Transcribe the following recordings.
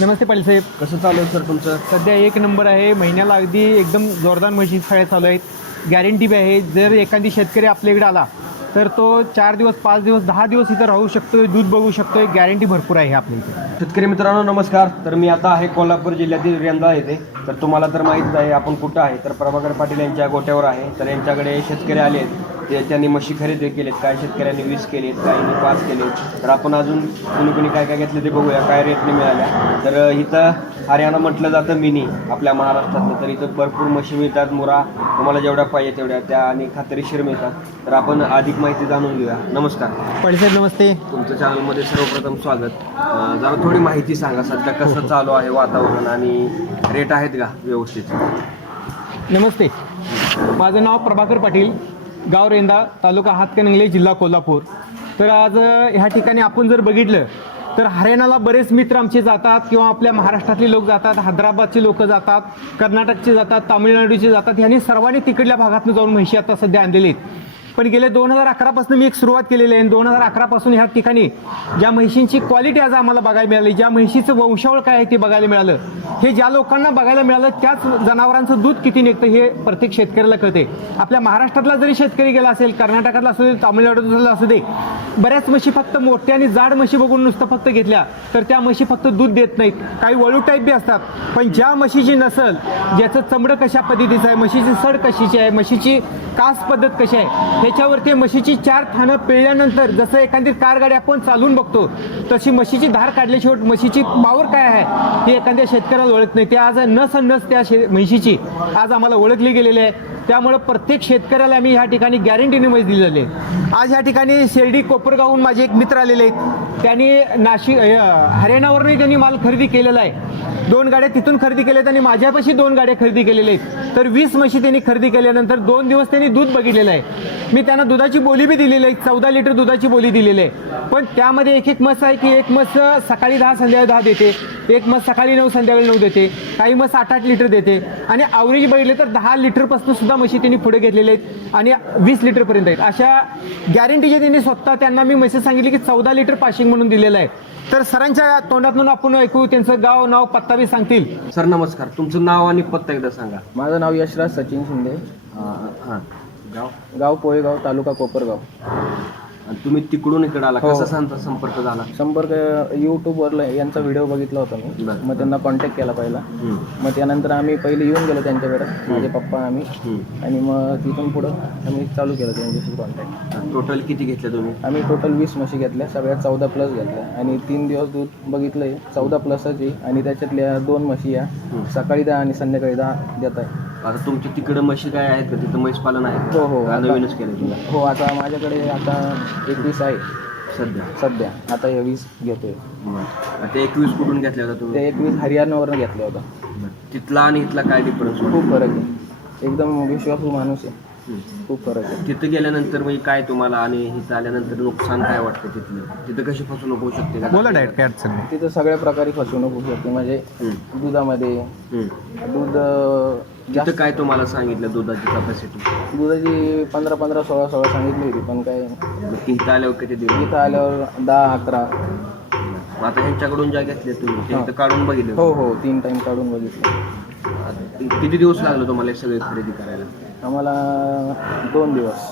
नमस्ते पाटील साहेब. कसं चालू आहे सर तुमचं? सध्या एक नंबर आहे. महिन्याला अगदी एकदम जोरदार म्हशी सगळ्या चालू आहेत. गॅरंटी बी आहे. जर एखादी शेतकरी आपल्याकडे आला तर तो चार दिवस पाच दिवस दहा दिवस इथं राहू शकतोय दूध बघू शकतोय. गॅरंटी भरपूर आहे आपल्या इथे. शेतकरी मित्रांनो नमस्कार. तर मी आता आहे कोल्हापूर जिल्ह्यातील रेंदा येथे. तर तुम्हाला तर माहीतच आहे आपण कुठं आहे? तर प्रभाकर पाटील यांच्या गोट्यावर आहे. तर यांच्याकडे शेतकरी आले आहेत. ते त्यांनी म्हशी खरेदी केलेत काय शेतकऱ्यांनी वीस केलेत काहींनी पाच केलेत. तर आपण अजून कुणी कुणी काय काय घेतले ते बघूया काय रेटने मिळाल्या. तर इथं हरियाणा म्हटलं जातं मिनी आपल्या महाराष्ट्रातलं. तर इथं भरपूर म्हशी मिळतात मुरा तुम्हाला जेवढ्या पाहिजे तेवढ्या त्या आणि खात्रीशीर मिळतात. तर आपण अधिक माहिती जाणून घेऊया. नमस्कार. पाटील साहेब नमस्ते. तुमच्या चॅनलमध्ये सर्वप्रथम स्वागत. जरा थोडी माहिती सांगा सध्या कसं चालू आहे वातावरण आणि रेट आहेत का व्यवस्थित? नमस्ते. माझं नाव प्रभाकर पाटील. गाव रेंदा तालुका हातकणंगले जिल्हा कोल्हापूर. तर आज ह्या ठिकाणी आपण जर बघितलं तर हरियाणाला बरेच मित्र आमचे जातात किंवा आपल्या महाराष्ट्रातले लोक जातात हैदराबादचे लोक जातात कर्नाटकचे जातात तामिळनाडूचे जातात ह्यांनी सर्वांनी तिकडल्या भागातून जाऊन म्हशी आता सध्या आणलेले आहेत. पण गेले दोन हजार अकरापासून मी एक सुरुवात केलेली आहे. दोन हजार अकरापासून ह्या ठिकाणी ज्या म्हशींची क्वालिटी आज आम्हाला बघायला मिळाली ज्या म्हशीचं वंशावळ काय आहे ते बघायला मिळालं. हे ज्या लोकांना बघायला मिळालं त्याच जनावरांचं दूध किती निघतं हे प्रत्येक शेतकऱ्याला कळते आपल्या महाराष्ट्रातला जरी शेतकरी गेला असेल कर्नाटकातला असू दे तामिळनाडूतला असू दे बऱ्याच म्हशी फक्त मोठ्या आणि जाड म्हशी बघून नुसतं फक्त घेतल्या तर त्या म्हशी फक्त दूध देत नाहीत. काही वळू टाईप बी असतात. पण ज्या म्हशीची नसल ज्याचं चमडं कशा पद्धतीचं आहे म्हशीची सड कशीची आहे म्हशीची कास पद्धत कशी आहे त्याच्यावरती म्हशीची चार थानं पिळल्यानंतर जसं एखादी कार गाडी आपण चालवून बघतो तशी म्हशीची धार काढल्याशिवाय म्हशीची पावर काय आहे हे एखाद्या शेतकऱ्याला ओळख नाही. ते आज नस नस त्या शे म्हशीची आज आम्हाला ओळखली गेलेली आहे. त्यामुळं प्रत्येक शेतकऱ्याला आम्ही ह्या ठिकाणी गॅरंटीने म्हैस दिलेली आहे. आज ह्या ठिकाणी शिर्डी कोपरगावहून माझे एक मित्र आलेले आहेत. त्यांनी नाशिक हरियाणावरूनही त्यांनी माल खरेदी केलेला आहे. दोन गाड्या तिथून खरेदी केल्या आणि माझ्यापाशी दोन गाड्या खरेदी केलेल्या आहेत. तर वीस म्हशी त्यांनी खरेदी केल्यानंतर दोन दिवस त्यांनी दूध बघितलेलं आहे. मी त्यांना दुधाची बोली बी दिलेली आहे. चौदा लिटर दुधाची बोली दिलेली आहे. पण त्यामध्ये एक एक मस आहे की एक मस सकाळी दहा संध्याकाळी दहा देते. एक मस सकाळी नऊ संध्याकाळी नऊ देते. काही मस आठ आठ लिटर देते. आणि आवरेज बघितले तर दहा लिटरपासून सुद्धा म्हशी त्यांनी पुढे घेतलेले आहेत आणि वीस लिटरपर्यंत आहेत. अशा गॅरंटीचे त्यांनी स्वतः त्यांना मी मेसेज सांगितले की चौदा लिटर पाशिंग म्हणून दिलेलं आहे. तर सरांच्या तोंडातून आपण ऐकू त्यांचं गाव नाव पत्ता बी सांगतील. सर नमस्कार. तुमचं नाव आणि पत्ता एकदा सांगा. माझं नाव यशराज सचिन शिंदे. हां. गाव? गाव पोळेगाव तालुका कोपरगाव. आणि तुम्ही तिकडून इकडे आला हो. कसा सांगता संपर्क झाला? संपर्क यूट्यूबवर यांचा व्हिडिओ बघितला होता मी. बरं. मग त्यांना कॉन्टॅक्ट केला पहिला. हम्म, मग त्यानंतर आम्ही पहिले येऊन गेलो त्यांच्याकडे माझे पप्पा आम्ही. हम्म. आणि मग तिथून पुढं आम्ही चालू केलं त्यांच्याशी कॉन्टॅक्ट टोटल किती घेतले तुम्ही? आम्ही टोटल वीस म्हशी घेतल्या सगळ्या चौदा प्लस घेतल्या. आणि तीन दिवस दूध बघितलंय चौदा प्लसच आहे. आणि त्याच्यातल्या दोन म्हशी या सकाळी दहा आणि संध्याकाळी दहा देत आहे आता तुमच्या तिकडे म्हशी काय आहेत का? तिथं म्हैस पालन आहे हो हो. का आता- नवीनच केलं तुला हो आता माझ्याकडे आता एकवीस आहे. सध्या? सध्या. आता हे वीस घेतोय. बरं. आता एकवीस कुठून घेतल्या होता तुम्ही? ते एकवीस हरियाणावरून घेतलं होतं बरं. तिथला आणि इथला काय डिफरन्स खूप फरक आहे. एकदम विश्वासू माणूस आहे. खूप फरक आहे. तिथं गेल्यानंतर मग काय तुम्हाला आणि इथं आल्यानंतर नुकसान काय वाटतं तिथलं? तिथं कशी फसवणूक होऊ शकते का? बोला डायरेक्ट काय अडचण नाही. तिथं सगळ्या प्रकारे फसवणूक होऊ शकते. म्हणजे दुधामध्ये हम्म. दूध अं, तिथं जास्त काय तुम्हाला सांगितलं दुधाची कॅपॅसिटी दुधाची पंधरा पंधरा सोळा सोळा सांगितली होती पण काय इथं आल्यावर किती दिवस? इथं आल्यावर दहा अकरा. मग आता ह्यांच्याकडून ज्या घेतल्या तुम्ही ते इथं काढून बघितले. हो हो तीन टाइम काढून बघितलं. किती दिवस लागले तुम्हाला हे सगळे खरेदी करायला? आम्हाला दोन दिवस.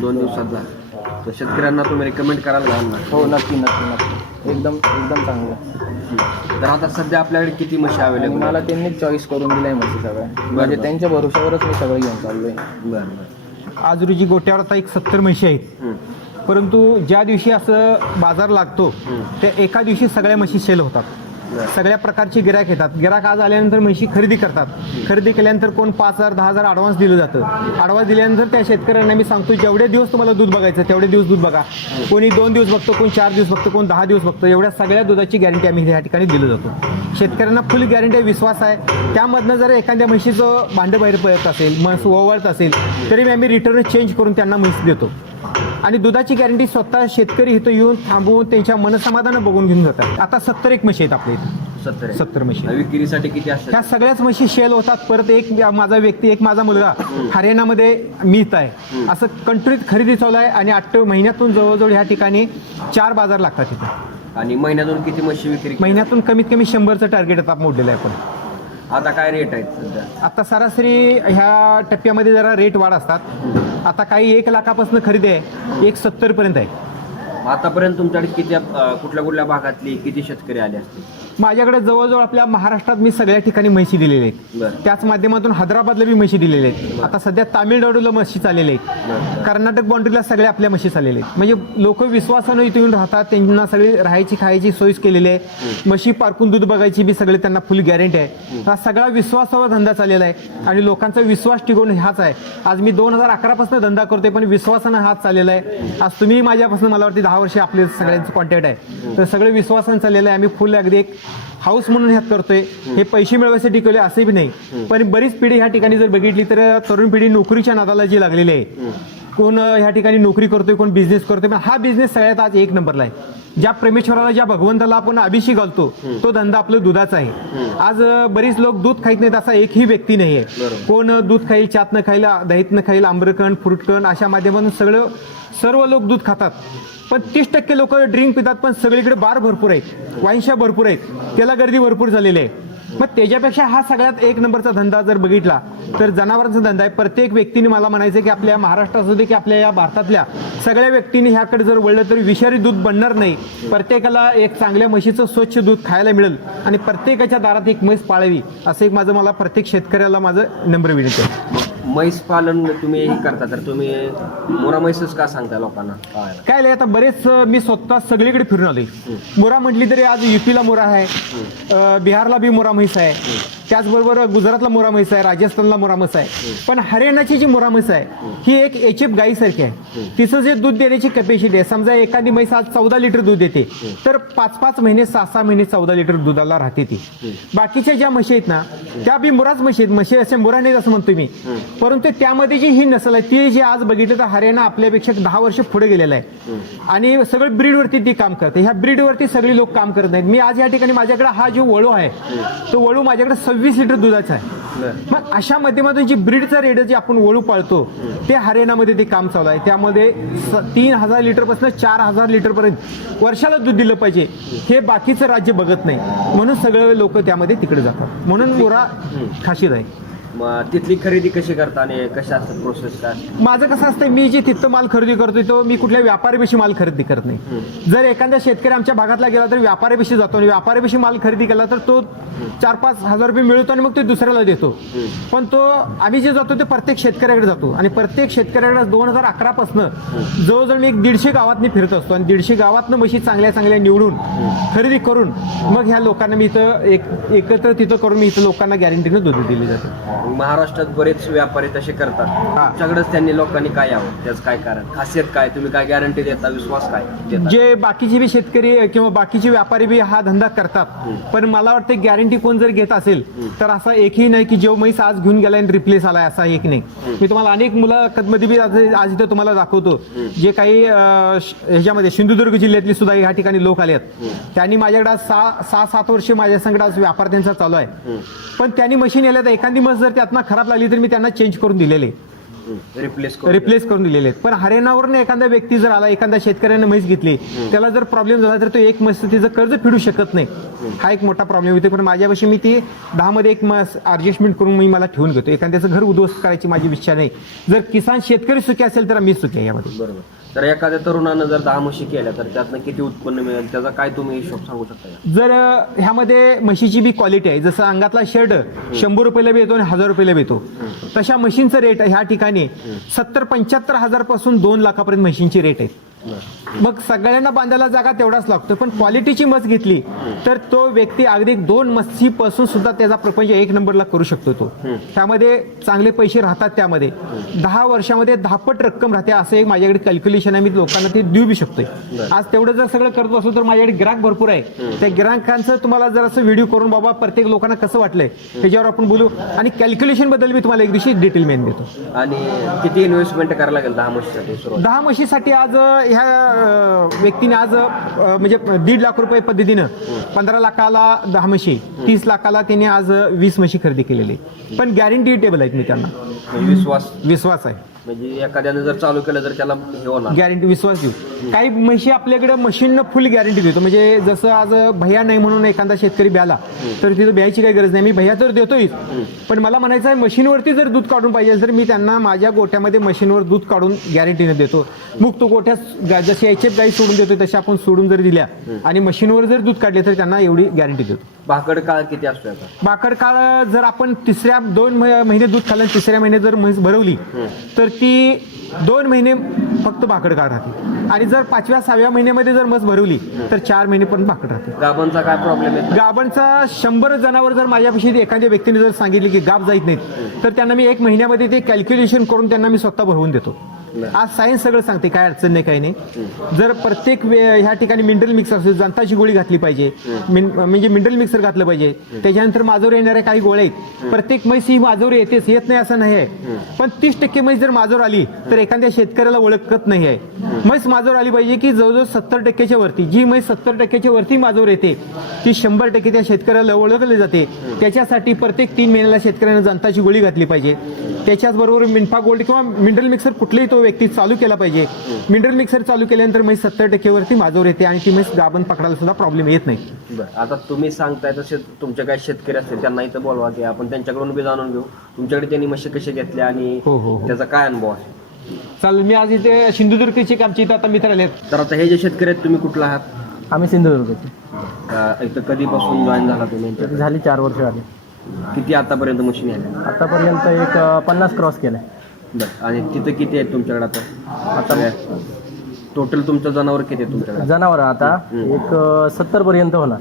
दोन दिवसात झालं. तर शेतकऱ्यांना तुम्ही रेकमेंड कराल का यांना? हो नक्की नक्की नक्की. एकदम एकदम चांगलं. तर आता सध्या आपल्याकडे किती म्हशी आणि अवेलेबल मला त्यांनीच चॉईस करून दिलाय म्हशी सगळ्या. म्हणजे बरं. त्यांच्या भरोशावरच मी सगळं घेऊन चाललोय. बरं बरं. आज रोजी गोट्यावर आता एक सत्तर म्हशी आहेत. परंतु ज्या दिवशी असं बाजार लागतो त्या एका दिवशी सगळ्या म्हशी सेल होतात. सगळ्या प्रकारचे गिराक येतात. गिराक आज आल्यानंतर म्हशी खरेदी करतात. खरेदी केल्यानंतर कोण पाच हजार दहा हजार ॲडव्हान्स दिलं जातं. ॲडव्हान्स दिल्यानंतर त्या शेतकऱ्यांना मी सांगतो जेवढे दिवस तुम्हाला दूध बघायचं तेवढे दिवस दूध बघा. कोणी दोन दिवस बघतो कोण चार दिवस बघतो कोण दहा दिवस बघतो. एवढ्या सगळ्या दुधाची गॅरंटी आम्ही या ठिकाणी दिलं जातो. शेतकऱ्यांना फुल गॅरंटी विश्वास आहे. त्यामधनं जर एखाद्या म्हशीचं भांडं बाहेर पडत असेल म्हस ओवळत असेल तरी मी आम्ही रिटर्न चेंज करून त्यांना म्हैस देतो. आणि दुधाची गॅरंटी स्वतः शेतकरी इथं येऊन थांबवून त्यांच्या मनसमाधानं बघून घेऊन जातात. आता सत्तर एक म्हशी आहेत आपल्या इथे. सत्तर. सत्तर म्हशी. विक्रीसाठी किती असतात? ह्या सगळ्याच म्हशी शेल होतात. परत एक माझा व्यक्ती एक माझा मुलगा हरियाणामध्ये मीत आहे. असं कंट्रीत खरेदी चालू आहे आणि आठ महिन्यातून जवळजवळ ह्या ठिकाणी चार बाजार लागतात तिथे आणि महिन्यातून किती म्हशी विक्री महिन्यातून कमीत कमी शंभरचं टार्गेट आता मोडलेलं आहे आपण आता काय रेट आहेत सध्या? आता सरासरी ह्या टप्प्यामध्ये जरा रेट वाढ असतात. आता काही एक लाखापासून खरेदी आहे. एक सत्तरपर्यंत आहे. आतापर्यंत तुमच्याकडे किती कुठल्या कुठल्या भागातली किती शेतकरी आले असतील? माझ्याकडे जवळजवळ आपल्या महाराष्ट्रात मी सगळ्या ठिकाणी म्हशी दिलेल्या आहेत. त्याच माध्यमातून हैदराबादला बी म्हशी दिलेल्या आहेत. आता सध्या तामिळनाडूला म्हशी चाललेल्या आहेत. कर्नाटक बाउंड्रीला सगळ्या आपल्या म्हशी चाललेल्या आहेत. म्हणजे लोक विश्वासानं इथे येऊन राहतात त्यांना सगळी राहायची खायची सोयीच केलेली आहे. म्हशी पारखून दूध बघायची बी सगळे त्यांना फुल गॅरंटी आहे. हा सगळा विश्वासावर धंदा चाललेला आहे. आणि लोकांचा विश्वास टिकवून हाच आहे. आज मी दोन हजार अकरापासून धंदा करतोय पण विश्वासानं हाच चाललेला आहे. आज तुम्ही माझ्यापासून मला वाटते दहा वर्ष आपले सगळ्यांचं कॉन्टॅक्ट आहे. तर सगळं विश्वासानं चाललेलं आहे. आम्ही फुल अगदी एक हाऊस म्हणून ह्यात करतोय. हे पैसे मिळवायसाठी केले असे बी नाही. पण बरीच पिढी ह्या ठिकाणी जर बघितली तर तरुण पिढी नोकरीच्या नादाला जी लागलेली आहे. कोण ह्या ठिकाणी नोकरी करतोय कोण बिझनेस करतोय पण हा बिझनेस सगळ्यात आज एक नंबरला आहे. ज्या प्रेमेश्वराला ज्या भगवंताला आपण अभिषेक घालतो तो धंदा आपलं दुधाचा आहे. आज बरीच लोक दूध खाईत नाहीत असा एकही व्यक्ती नाही आहे. बरोबर. कोण दूध खाईल चातनं खाईल दहीतनं खाईल आम्रकण फ्रूटकण अशा माध्यमातून सगळं सर्व लोक दूध खातात. पण तीस टक्के लोक ड्रिंक पितात पण सगळीकडे बार भरपूर आहेत. वाईनशा भरपूर आहेत. त्याला गर्दी भरपूर झालेली आहे. मग त्याच्यापेक्षा हा सगळ्यात एक नंबरचा धंदा जर बघितला तर जनावरांचा धंदा आहे. प्रत्येक व्यक्तीने मला म्हणायचं की आपल्या महाराष्ट्रात असू दे की आपल्या या भारतातल्या सगळ्या व्यक्तीने ह्याकडे जर वळलं तर विषारी दूध बनणार नाही. प्रत्येकाला एक चांगल्या म्हशीचं स्वच्छ दूध खायला मिळेल आणि प्रत्येकाच्या दारात एक म्हैस पाळावी असं एक माझं मला प्रत्येक शेतकऱ्याला माझं नम्र विनंती आहे. म्हैस पालन तुम्ही हे करता तर तुम्ही मोरा म्हैसच का सांगता लोकांना? काय लय आता बरेच अं, मी स्वतः सगळीकडे फिरून आलोय. मोरा म्हटली तरी आज युपीला मोरा आहे अं, बिहारला बी मोरा म्हैस आहे. त्याचबरोबर गुजरातला मोरा म्हैस आहे राजस्थानला मोरा म्हैस आहे. पण हरियाणाची जी मोरा म्हैस आहे ही एक एच एफ गाईसारखी आहे. तिचं जे दूध देण्याची कॅपॅसिटी आहे समजा एखादी म्हैस आज चौदा लिटर दूध देते तर पाच पाच महिने सहा सहा महिने चौदा लिटर दुधाला राहते ती. बाकीच्या ज्या म्हशी आहेत ना त्या बी मुराच म्हशी आहेत. म्हशी असे मुरा नाहीत असं म्हणतो मी. परंतु त्यामध्ये जी ही नसल आहे ती जी आज बघितलं तर हरियाणा आपल्यापेक्षा दहा वर्ष पुढे गेलेलं आहे. आणि सगळं ब्रीडवरती ती काम करते. ह्या ब्रीडवरती सगळी लोक काम करत नाहीत. मी आज या ठिकाणी माझ्याकडे हा जो वळू आहे तो वळू माझ्याकडे सव्वीस लिटर दुधाचा आहे. मग अशा माध्यमातून जी ब्रीडचा रेड जे आपण वळू पाळतो ते हरियाणामध्ये ते काम चालू आहे. त्यामध्ये स- तीन हजार लिटरपासून चार हजार लिटरपर्यंत वर्षाला दूध दिलं पाहिजे. हे बाकीचं राज्य बघत नाही. म्हणून सगळे लोक त्यामध्ये तिकडे जातात. म्हणून मोरा खाशीद आहे. मग तिथली खरेदी कशी करता आणि कशा असतात प्रोसेस काय? माझं कसं असतं मी जे तिथं माल खरेदी करतोय तो मी कुठल्या व्यापाऱ्यापेशी माल खरेदी करत नाही. जर एखाद्या शेतकरी आमच्या भागातला गेला तर व्यापाऱ्यापेशी जातो आणि व्यापाऱ्यापेशी माल खरेदी केला तर तो चार पाच हजार रुपये मिळवतो आणि मग ते दुसऱ्याला देतो. पण तो आम्ही जे जातो ते प्रत्येक शेतकऱ्याकडे जातो. आणि प्रत्येक शेतकऱ्याकडे दोन हजार अकरा पासनं जवळजवळ मी एक दीडशे गावातनी फिरत असतो आणि दीडशे गावातनं म्हशी चांगल्या चांगल्या निवडून खरेदी करून मग ह्या लोकांना मी इथं एक एकत्र तिथं करून मी इथं लोकांना गॅरंटीनं दूध दिली जाते. मग महाराष्ट्रात बरेच व्यापारी तसे करतात. तुमच्याकडेच त्यांनी लोकांनी काय यावं? त्याचं काय कारण? खासियत काय? तुम्ही काय गॅरंटी देता? विश्वास काय देता? जे बाकीचे बी शेतकरी किंवा बाकीचे व्यापारी बी हा धंदा करतात. पण मला वाटतं गॅरंटी कोण जर घेत असेल तर असा एकही नाही की जेव्हा म्हैस आज घेऊन गेलाय आणि रिप्लेस आलाय असा एक नाही. मी तुम्हाला अनेक मुलाखतमध्ये बी आज आज इथं तुम्हाला दाखवतो. जे काही अं, श- ह्याच्यामध्ये सिंधुदुर्ग जिल्ह्यातली सुद्धा ह्या ठिकाणी लोक आले आहेत त्यांनी माझ्याकडे आज सहा सहा सात वर्ष माझ्या संकट आज व्यापार त्यांचा चालू आहे. पण त्यांनी मशीन आल्या तर एखादी मस जर त्यातनं खराब लागली तर मी त्यांना चेंज करून दिलेले. रिप्लेस करून रिप्लेस करून दिलेले आहेत. पण हरियाणावरून एखादा व्यक्ती जर आला एखाद्या शेतकऱ्याने म्हैस घेतली त्याला जर प्रॉब्लेम झाला तर तो एक म्हैस तिचं कर्ज फेडू शकत नाही. हा एक मोठा प्रॉब्लेम होतो पण माझ्यापाशी मी ती दहा मध्ये एक मस ऍडजस्टमेंट करून मी मला ठेवून घेतो. एखाद्याचं घर उद्ध्वस्त करायची माझी इच्छा नाही. जर किसान शेतकरी सुखी असेल तर मी सुखी आहे यामध्ये. बरोबर. तर एखाद्या तरुणानं जर दहा म्हशी केल्या तर त्यातनं किती उत्पन्न मिळेल? त्याचा काय तुम्ही हिशोब सांगू शकता? जर ह्यामध्ये म्हशीची बी क्वालिटी आहे. जसं अंगातला शर्ट शंभर रुपयाला बी येतो आणि हजार रुपयाला बी येतो. तशा म्हशींचं रेट ह्या ठिकाणी सत्तर पंच्याहत्तर हजारपासून दोन लाखापर्यंत म्हशींची रेट आहे मग सगळ्यांना बांधायला जागा तेवढाच लागतो पण क्वालिटीची मस घेतली तर तो व्यक्ती अगदी दोन मच्छीपासून सुद्धा त्याचा प्रपंच एक नंबरला करू शकतो तो. त्यामध्ये चांगले पैसे राहतात त्यामध्ये. दहा वर्षामध्ये दहापट रक्कम राहते असं एक माझ्याकडे कॅल्क्युलेशन आहे मी लोकांना ते देऊ बी शकतोय. आज तेवढं जर सगळं करत असलो तर माझ्याकडे ग्राहक भरपूर आहे. त्या ग्राहकांचं तुम्हाला जर असं व्हिडिओ करून बाबा प्रत्येक लोकांना कसं वाटलंय? त्याच्यावर आपण बोलू. आणि कॅल्क्युलेशनबद्दल मी तुम्हाला एक दिवशी डिटेल मेन देतो. आणि किती इन्व्हेस्टमेंट करायला लागेल दहा म्हशीसाठी दहा म्हशीसाठी आज ह्या व्यक्तीने आज म्हणजे दीड लाख रुपये पद्धतीनं पंधरा लाखाला दहा म्हशी तीस लाखाला त्याने आज वीस म्हशी खरेदी केलेली. पण गॅरंटी टेबल आहेत मी त्यांना म्हणजे विश्वास. विश्वास आहे. म्हणजे एखाद्यानं जर चालू केलं तर त्याला हे होणार. गॅरंटी विश्वास देऊ. काही म्हशी आपल्याकडे मशीननं फुल गॅरंटी देतो. म्हणजे जसं आज भैया नाही म्हणून एखादा शेतकरी ब्याला तर तिथं ब्यायची काही गरज नाही. मी भैया तर देतोच पण मला म्हणायचं आहे मशीनवरती जर दूध काढून पाहिजे तर मी त्यांना माझ्या गोट्यामध्ये मशीनवर दूध काढून गॅरंटीने देतो. मग तो गोठ्यात गा- जशी एच एफ गाई सोडून देतो तशी आपण सोडून जर दिल्या आणि मशीनवर जर दूध काढले तर त्यांना एवढी गॅरंटी देतो. भाकड काळ किती असतो याचा? बाकड काळ जर आपण तिसऱ्या दोन मह- महिने दूध खाल्लं आणि तिसऱ्या महिने जर म्हैस भरवली तर ती दोन महिने फक्त भाकड काळ राहते. आणि जर पाचव्या सहाव्या महिन्यामध्ये जर म्हस भरवली तर चार महिने पण भाकड राहते. गाबांचा काय प्रॉब्लेम आहे गाबांचा शंभर जनावर जर माझ्यापाशी एखाद्या व्यक्तीने जर सांगितले की गाब जात नाहीत तर त्यांना मी एक महिन्यामध्ये ते कॅल्क्युलेशन करून त्यांना मी स्वतः भरवून देतो. आज सायन्स सगळं सांगते काय अडचण नाही काही नाही. जर प्रत्येक वे- ह्या ठिकाणी मिनरल मिक्सर असेल जंताची गोळी घातली पाहिजे. म्हणजे मिनरल मिक्सर घातलं पाहिजे. त्याच्यानंतर माझ्यावर येणाऱ्या काही गोळ्या आहेत. प्रत्येक म्हैस ही माझ्यावर येतेच येत नाही असं नाही आहे. पण तीस टक्के म्हैस जर माझ्यावर आली तर एखाद्या शेतकऱ्याला ओळखत नाही आहे. म्हैस माझ्यावर आली पाहिजे की जवळजवळ सत्तर टक्क्याच्या वरती जी म्हैस सत्तर टक्क्याच्या वरती माझ्यावर येते ती शंभर टक्के त्या शेतकऱ्याला ओळखली जाते. त्याच्यासाठी प्रत्येक तीन महिन्याला शेतकऱ्याने जंताची गोळी घातली पाहिजे. त्याच्याच बरोबर मिनफा गोल्ड किंवा मिनरल मिक्सर कुठलाही तो व्यक्ती चालू केला पाहिजे. मिनरल मिक्सर चालू केल्यानंतर म्हैस सत्तर टक्केवरती माझ्यावर येते आणि ती म्हैस गाभण पकडायला सुद्धा प्रॉब्लेम येत नाही. बरं आता तुम्ही सांगताय तसे तुमचे काही शेतकरी असतील त्यांना इथं बोलवा की आपण त्यांच्याकडून बी जाणून घेऊ. तुमच्याकडे त्यांनी म्हशी कशी घेतल्या आणि हो, हो, हो. त्याचा काय अनुभव आहे? चालेल मी आज इथे सिंधुदुर्गचे एक आमचे इथं आता मित्र आले आहेत तर आता हे जे शेतकरी आहेत तुम्ही कुठला आहात? आम्ही सिंधुदुर्गचे. अं, इथं कधीपासून जॉईन झाला तुम्ही? झाली चार वर्ष आली किती आतापर्यंत मशीन आल्या आतापर्यंत एक अ, पन्नास क्रॉस केलाय बरं. आणि तिथं किती आहेत तुमच्याकडे आता? आता टोटल तुमचं जनावर किती आहे तुमच्याकडे? जनावर आता एक सत्तर पर्यंत होणार.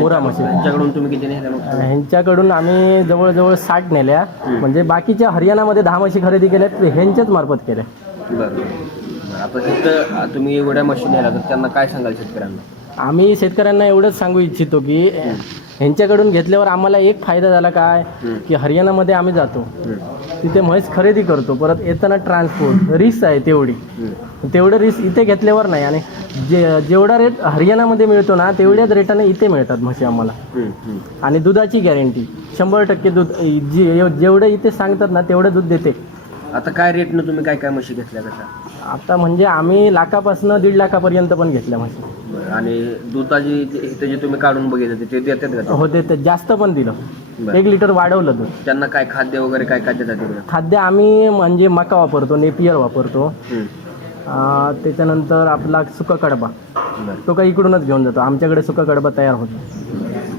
पुरा म्हशी त्यांच्याकडून तुम्ही किती नेल्या मग? ह्यांच्याकडून आम्ही जवळजवळ साठ नेल्या. म्हणजे बाकीच्या हरियाणामध्ये दहा म्हशी खरेदी केल्यात ह्यांच्याच मार्फत केल्या. बरं. बरं. आता तिथं तुम्ही एवढ्या मशीन नेल्या तर त्यांना काय सांगाल शेतकऱ्यांना? आम्ही शेतकऱ्यांना एवढंच सांगू इच्छितो की ह्यांच्याकडून घेतल्यावर आम्हाला एक फायदा झाला काय? की हरियाणामध्ये आम्ही जातो. तिथे म्हैस खरेदी करतो परत येताना ट्रान्सपोर्ट रिस्क आहे तेवढी. तेवढं रिस्क इथे घेतल्यावर नाही. आणि जे जेवढा रेट हरियाणामध्ये मिळतो ना तेवढ्याच रेटाने इथे मिळतात म्हशी आम्हाला. आणि दुधाची गॅरंटी शंभर टक्के दूध जे जेवढं इथे सांगतात ना तेवढं दूध देते. आता काय रेटनं तुम्ही काय काय म्हशी घेतल्या कशा आता म्हणजे आम्ही लाखापासून दीड लाखापर्यंत पण घेतल्या म्हशी. आणि दुधाची इथे जे तुम्ही काढून बघितलं ते- ते देतात का? ते? हो देते जास्त पण दिलं. बरं. एक लिटर वाढवलं दूध. त्यांना काय खाद्य वगैरे काय काय देतात तिकडे? खाद्य आम्ही म्हणजे मका वापरतो नेपियर वापरतो. अं, त्याच्यानंतर आपला सुका कडबा. बरं. तो काही इकडूनच घेऊन जातो. आमच्याकडे सुका कडबा तयार होतो.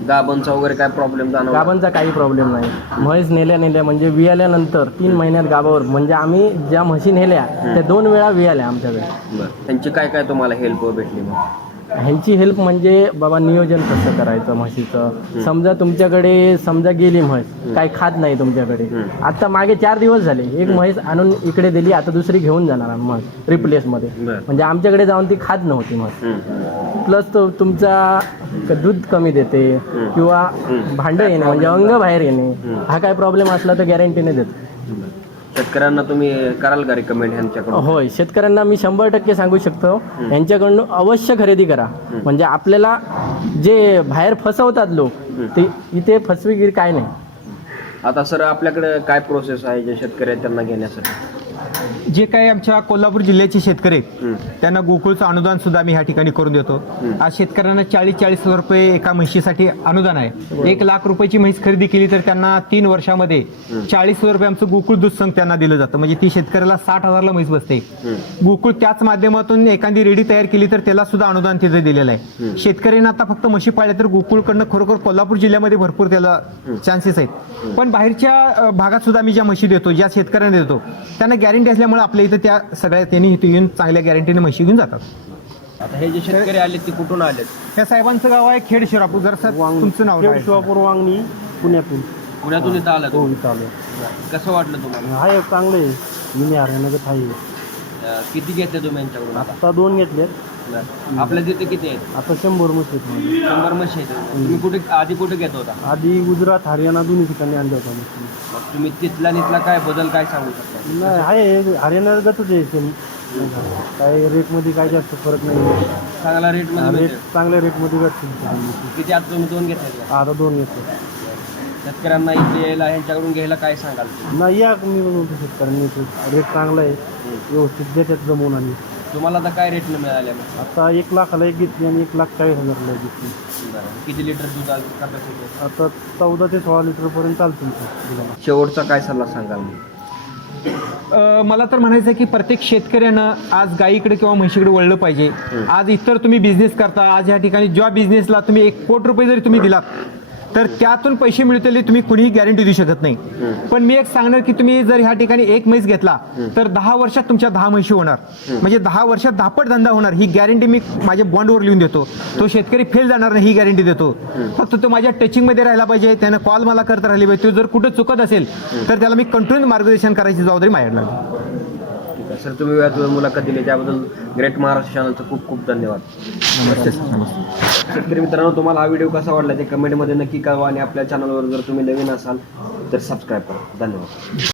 गाबांचा वगैरे काय प्रॉब्लेम जाणवला? गाबांचा काही प्रॉब्लेम नाही. म्हैस नेल्या नेल्या म्हणजे वियाल्यानंतर तीन महिन्यात गाबावर म्हणजे आम्ही ज्या म्हशी नेल्या त्या दोन वेळा वियाल्या आमच्याकडे. बरं. त्यांची काय काय तुम्हाला हेल्प भेटली मग? ह्यांची हेल्प म्हणजे बाबा नियोजन कसं करायचं म्हशीचं? समजा तुमच्याकडे समजा गेली म्हैस काही खात नाही तुमच्याकडे. आता मागे चार दिवस झाले एक म्हैस आणून इकडे दिली आता दुसरी घेऊन जाणार आम्ही म्हैस रिप्लेसमध्ये बरं. म्हणजे आमच्याकडे जाऊन ती खात नव्हती म्हैस. हम्म. प्लस तो तुमचा दूध कमी देते किंवा भांडं येणे म्हणजे अंग बाहेर येणे हा काय प्रॉब्लेम असला तर गॅरंटीने देतो. शेतकऱ्यांना तुम्ही कराल का रिकमेंड ह्यांच्याकडून? होय शेतकऱ्यांना मी शंभर टक्के सांगू शकतो. यांच्याकडून अवश्य खरेदी करा. म्हणजे आपल्याला जे बाहेर फसवतात लोक ते इथे फसवेगिरी काय नाही. आता सर आपल्याकडे काय प्रोसेस आहे जे शेतकरी आहेत त्यांना घेण्यासाठी? जे काही आमच्या कोल्हापूर जिल्ह्याचे शेतकरी आहेत. त्यांना गोकुळचं अनुदान सुद्धा आम्ही ह्या ठिकाणी करून देतो. आज शेतकऱ्यांना चाळीस चाळीस हजार रुपये एका म्हशीसाठी अनुदान आहे. एक लाख रुपयाची म्हैस खरेदी केली तर त्यांना तीन वर्षामध्ये चाळीस हजार रुपये आमचं गोकुळ दूध संघ त्यांना दिलं जातं. म्हणजे ती शेतकऱ्याला साठ हजारला म्हैस बसते. गोकुळ त्याच माध्यमातून एखादी रेडी तयार केली तर त्याला सुद्धा अनुदान तिथे दिलेलं आहे. शेतकऱ्यांना आता फक्त म्हशी पाळल्या तर गोकुळकडनं खरोखर कोल्हापूर जिल्ह्यामध्ये भरपूर त्याला चान्सेस आहेत. पण बाहेरच्या भागात सुद्धा आम्ही ज्या म्हशी देतो ज्या शेतकऱ्यांना देतो त्यांना गॅरंटी असल्यामुळे आपल्या इथं त्या सगळ्या त्यांनी इथे येऊन चांगल्या गॅरंटीने म्हशी घेऊन जातात. आता हे जे शेतकरी आले ते कुठून आलेत? या साहेबांचं गाव आहे खेड शिरापूर. जर सर तुमचं नाव काय? शिवापूर वांगणी पुण्यातून. पुण्यातून इथं आला हो तुम्ही इथं आलो. कसं वाटलं तुम्हाला? हाय चांगलं आहे. मिनी हरियाणाचं आहे अं, किती घेतले तुम्ही यांच्याकडून आता? आता दोन घेतले आपल्या तिथे किती आहेत? आता शंभर मस्त आहेत. शंभर म्हशी आहेत. तुम्ही कुठे आधी कुठे घेत होता? आधी गुजरात हरियाणा दोन्ही ठिकाणी आणल्या होत्या मस्त मग तुम्ही तिथला निथला काय बदल काय सांगू शकता? नाही आहे. हरियाणागतच आहे सेम काय रेटमध्ये काय जास्त फरक नाही चांगला रेटमध्ये रेट. चांगल्या रेटमध्ये भेटतील किती आता तुम्ही दोन घेतले आता दोन घेतले. शेतकऱ्यांना इथे यायला ह्यांच्याकडून घ्यायला काय सांगाल? नाही या मी शेतकऱ्यांनी रेट चांगला आहे. व्यवस्थित देतात जमवून आणि. तुम्हाला आता काय रेटनं मिळाल्या मग? आता एक लाखाला एक घेतली आणि एक लाख चाळीस हजारला एक घेतली. बरं. किती लिटर दूध आज capacity? आता चौदा ते सोळा लिटरपर्यंत चालतील दुधाला. शेवटचा काय सल्ला सांगाल अ, मला तर म्हणायचं आहे की प्रत्येक शेतकऱ्यानं आज गायीकडे किंवा म्हशीकडे वळलं पाहिजे. आज इतर तुम्ही बिझनेस करता आज या ठिकाणी ज्या बिझनेसला तुम्ही एक कोट रुपये जरी तुम्ही दिलात तर त्यातून पैसे मिळतील तुम्ही कुणीही गॅरंटी देऊ शकत नाही. पण मी एक सांगणार की तुम्ही जर ह्या ठिकाणी एक म्हैस घेतला तर दहा वर्षात तुमच्या दहा म्हशी होणार. म्हणजे दहा वर्षात दहापट धंदा होणार. ही गॅरंटी मी माझ्या बॉन्डवर लिहून देतो. तो शेतकरी फेल जाणार नाही ही गॅरंटी देतो. फक्त तो माझ्या टचिंगमध्ये राहिला पाहिजे. त्यानं कॉल मला करत राहिली पाहिजे. तो जर कुठं चुकत असेल तर त्याला मी कंटिन्यू मार्गदर्शन करायची जबाबदारी माझ्याकडे लागली सर तुम्ही वेळात वेळ मुलाखत दिली त्याबद्दल ग्रेट महाराष्ट्र चॅनलचं खूप खूप धन्यवाद. शेतकरी मित्रांनो तुम्हाला हा व्हिडिओ कसा वाटला ते कमेंटमध्ये नक्की कळवा आणि आपल्या चॅनलवर जर तुम्ही नवीन असाल तर सबस्क्राईब करा. धन्यवाद.